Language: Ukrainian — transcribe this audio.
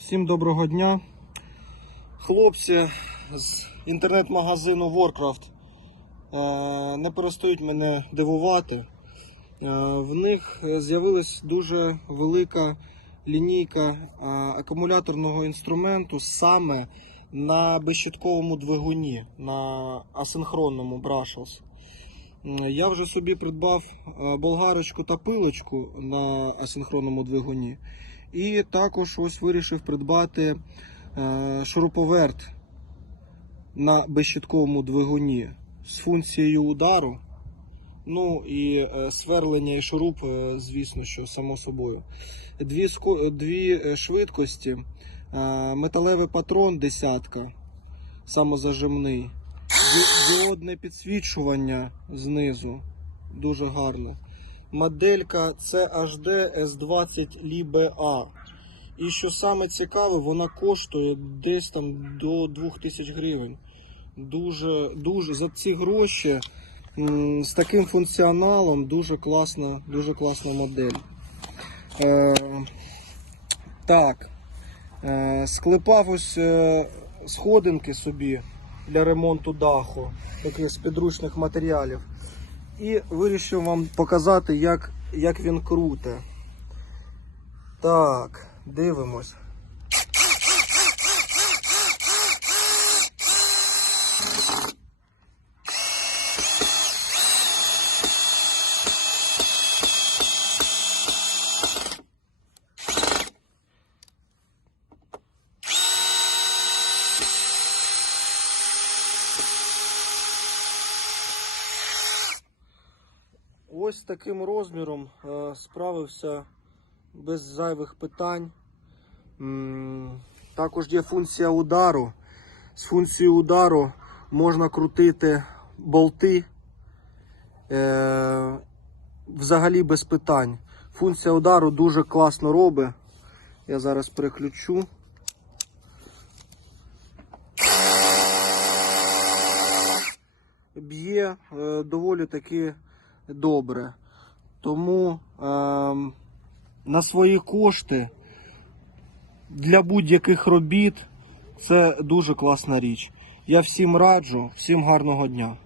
Всім доброго дня. Хлопці з інтернет-магазину Warcraft е, не перестають мене дивувати. Е, В них з'явилась дуже велика лінійка е, акумуляторного інструменту саме на безщитковому двигуні, на асинхронному Brushless. Я вже собі придбав болгарочку та пилочку на асинхронному двигуні. І також ось вирішив придбати е, шуруповерт на безщитковому двигуні з функцією удару. Ну і е, сверлення і шуруп, е, звісно, що само собою. Дві, дві швидкості, металевий патрон десятка, самозажимний, ді- діодне підсвічування знизу, дуже гарно. Моделька CHD S20 LiBA. І що саме цікаве, вона коштує десь там до 2000 гривень. Дуже, дуже за ці гроші з таким функціоналом дуже класна, дуже класна модель. Е, так. Е, склепав ось е, сходинки собі для ремонту даху, таких з підручних матеріалів. І вирішив вам показати, як, як він круте. Так, дивимось. Ось таким розміром е, справився без зайвих питань. Також є функція удару. З функцією удару можна крутити болти е, взагалі без питань. Функція удару дуже класно робить. Я зараз переключу. Б'є е, доволі таки добре. Тому е, на свої кошти для будь-яких робіт це дуже класна річ. Я всім раджу, всім гарного дня.